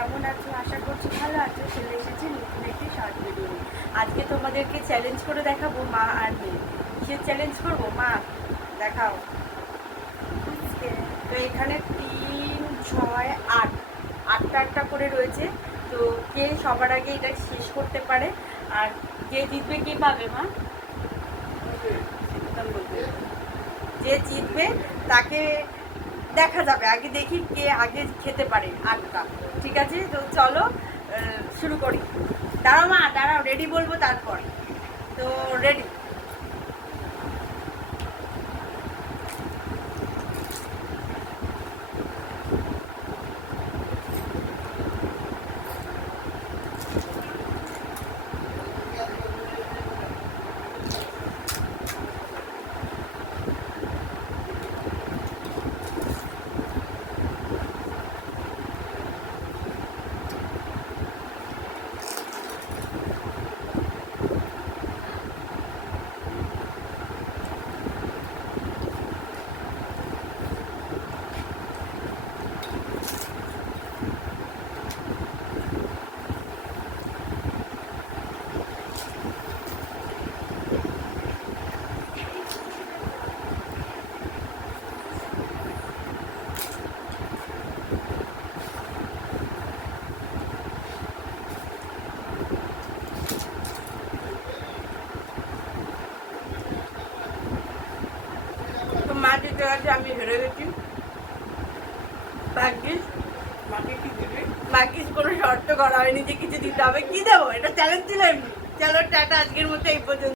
কেমন আছো? আশা করছি ভালো আছো। চলে এসেছি নতুন একটি শর্ট ভিডিও। আজকে তোমাদেরকে চ্যালেঞ্জ করে দেখাবো মা আর মেয়ে। কিসের চ্যালেঞ্জ করবো? মা দেখাও। তো এখানে 3, 6, 8 আটটা করে রয়েছে। তো কে সবার আগে এটা শেষ করতে পারে আর কে জিতবে কে পাবে মা? যে জিতবে তাকে দেখা যাবে। আগে দেখি কে আগে খেতে পারে আটটা। ঠিক আছে, তো চলো শুরু করি। দাঁড়াও মা, দাঁড়াও, রেডি বলবো তারপর। তো রেডি। তো মা যেতে আছে, আমি হেরে গেছি। ভাগ্যিস মাকে কি দিবি? ভাগ্যিস কোনো শর্ত করা হয়নি যে কিছু দিতে হবে। কি দেবো? এটা চ্যালেঞ্জ ছিল এমনি। চলো টাটা, আজকের মতো এই পর্যন্ত।